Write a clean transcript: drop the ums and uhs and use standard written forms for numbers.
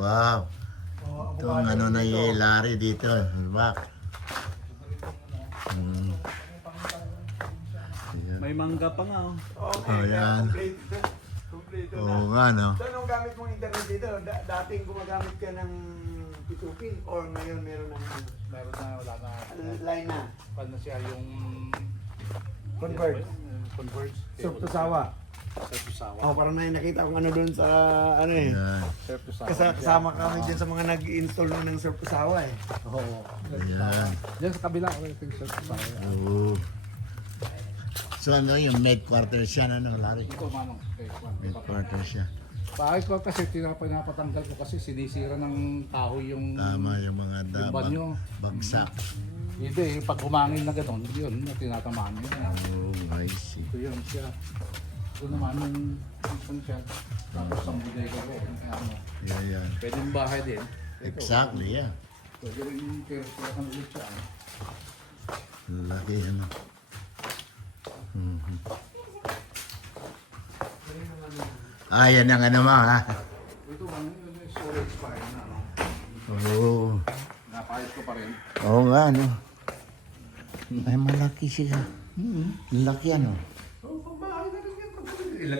Wow. Itong ano nangyayari dito. Bak. May mangga pa nga oh. Oh, yan. Kompleto na. Oo nga, no? So, anong gamit mong internet dito? Dating gumagamit ka ng P2P or ngayon meron ng Meron na, wala na. line na? Paano siya yung... Convert. Convert. Surf to sawa. Surf to sawa. Oh, parang nakita kong ano doon sa ano eh. Yan. Surf to sawa. Kasama kami dyan sa mga nag-install na ng surf to sawa eh. Oo. Yan. Diyan sa kabila, wala yung surf to sawa. Oo. So ano yung headquarters siya, ano, Larry? Ito, manong. Headquarters siya. Bakit ko kasi pinapatanggal ko kasi sinisira ng kahoy yung... Tama yung mga Yung banyo. bagsak. Hindi, pag humangin na gano'n, yun, tinatamaan mo yun. Oh, I see. Ito yun siya. Ito naman yung siya. Tapos ang bigay ko ko. Ano, Yan, yan. pwede yung bahay din. Ito. Exactly, yeah. Pwede rin yung kaya ulit siya. Laki, ano. Mhm. Ah, yan ang ano mo, ha? Ito man, yung storage pa rin. Ano, Oo. napayos ko pa rin. Oo nga, ano. Ay, malaki siya. Laki, ano.